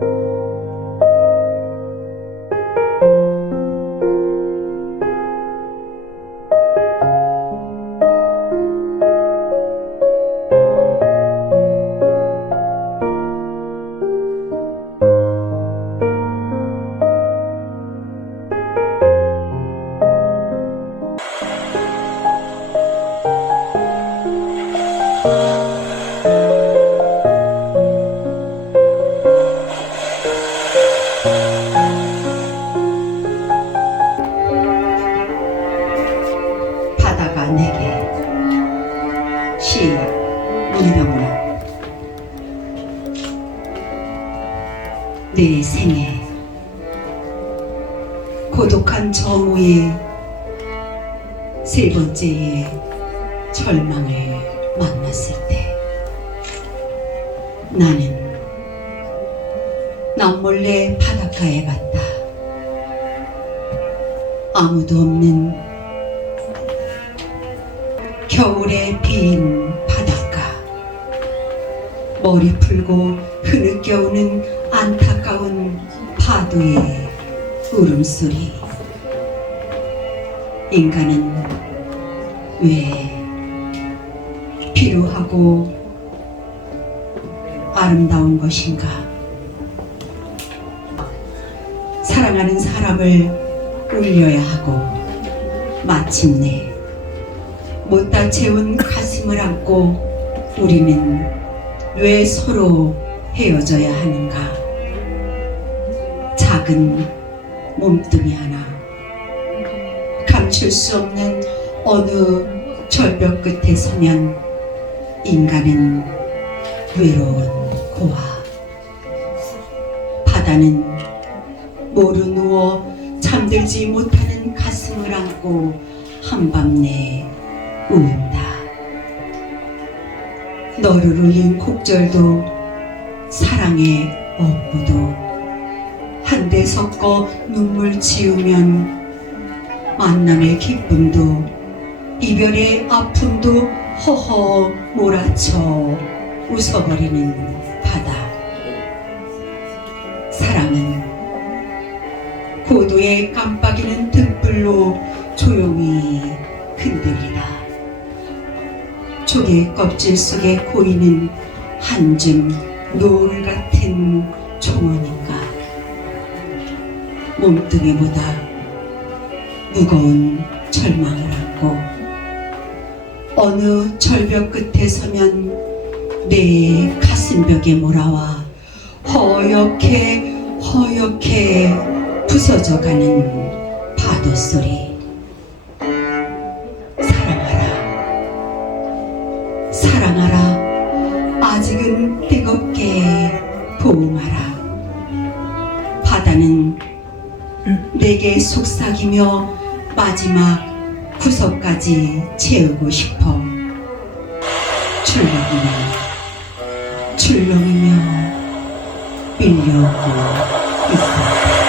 바 다가 내게 시 문병락 내 생에 고독한 정오의 세 번째의 절망을 만났을 때 나는 남몰래 바닷가에 갔다. 아무도 없는 겨울에 빈 바닷가. 머리 풀고 흐느껴오는 안타까운 파도의 울음소리. 인간은 왜 필요하고 아름다운 것인가? 사랑하는 사람을 울려야 하고 마침내 못다 채운 가슴을 안고 우리는 왜 서로 헤어져야 하는가? 작은 몸뚱이 하나 감출 수 없는 어느 절벽 끝에 서면 인간은 외로운 고아 바다는 모루 누워 잠들지 못하는 가슴을 안고 한밤내 운다. 너를 울린 곡절도 사랑의 업보도 한데 섞어 눈물 지으면 만남의 기쁨도 이별의 아픔도 허허 몰아쳐 웃어버리는 바다. 사랑은 고도의 깜빡이는 등불로 조용히 흔들리다. 조개 껍질 속에 고이는 한줌 노을 같은 종원인가? 몸뚱이보다 무거운 절망을 안고 어느 절벽 끝에 서면 내 가슴벽에 몰아와 허옇게 허옇게 부서져가는 파도 소리 사랑하라. 아직은 뜨겁게 보응하라. 바다는 내게 속삭이며 마지막 구석까지 채우고 싶어. 출렁이며 출렁이며 밀려오고 있어